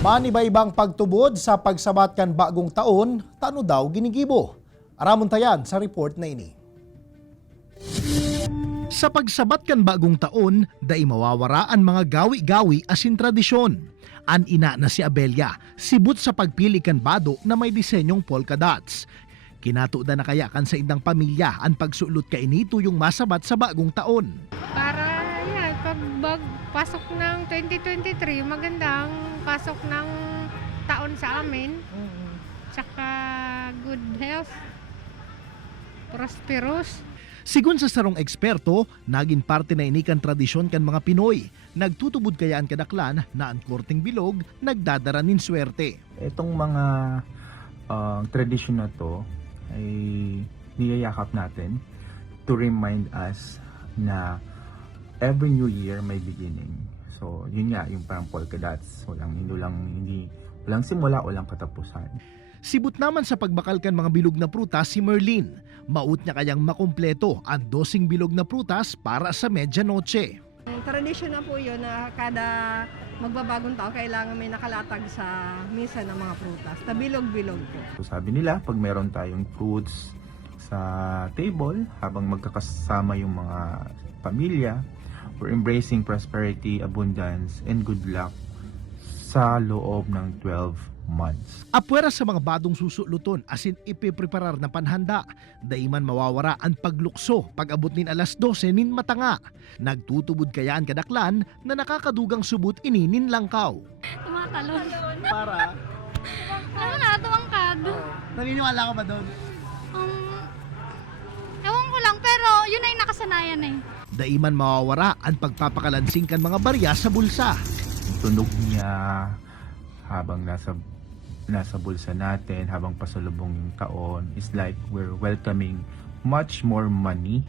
Maniba-ibang pagtubod sa pagsabat kan bagong taon, tano daw ginigibo. Aramon tayan sa report na ini. Sa pagsabat kan bagong taon, dai mawawara ang mga gawi-gawi asin tradisyon. An ina na si Abelia, sibut sa pagpili kan bado na may disenyong polka dots. Kinatuda na kaya kan sa indang pamilya ang pagsulot ka inito yung masabat sa bagong taon. Para yan, pasok ng 2023, magandang pasok ng taon sa amin. Tsaka good health, prosperous. Sigun sa sarong eksperto, naging parte na inikan tradisyon kan mga Pinoy. Nagtutubod kayaan kadaklan na ang korting bilog nagdadara nin swerte. Itong mga tradisyon na to ay niyayakap natin to remind us na every new year may beginning. So yun nga yung parang polka dots, walang simula, walang katapusan. Sibut naman sa pagbakal kan mga bilog na prutas si Merlin. Maut niya kayang makumpleto ang 12 bilog na prutas para sa medianoche. Tradisyon na po yun na kada magbabagong tao kailangan may nakalatag sa misa ng mga prutas. Na bilog-bilog po. So sabi nila, pag meron tayong fruits sa table, habang magkakasama yung mga pamilya, we're embracing prosperity, abundance, and good luck sa loob ng 12 months. Apwera sa mga badong susuluton asin ipipreparar na panhanda, daiman mawawara ang paglukso pag-abot nin alas 12 nin matanga. Nagtutubod kayaan kadaklan na nakakadugang subot ininin langkaw. Tumatalon. Para? Ano na, tumangkad. Naniniwala ka ba doon? Ewan ko lang, pero yun ay nakasanayan eh. Daiman mawawara ang pagpapakalansing kan mga barya sa bulsa. Yung tunog niya habang nasa bulsa natin, habang pasalubong yung taon, is like we're welcoming much more money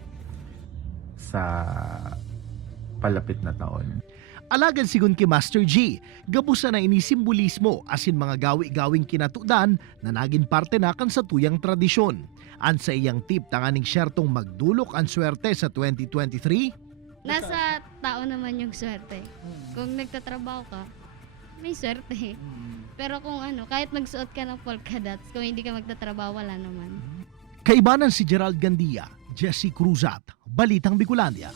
sa palapit na taon. Alagan sigun ki Master G, gabusa na inisimbolismo asin mga gawi-gawing kinatudan na naging parte na kan sa tuyang tradisyon. An sa iyang tip tanganing syertong magdulok ang swerte sa 2023? Nasa tao naman yung swerte. Kung nagtatrabaho ka, may swerte. Pero kung kahit magsuot ka ng polka dots, kung hindi ka magtatrabaho, wala naman. Kaibanan si Gerald Gandia, Jesse Cruzat, Balitang Bicolandia.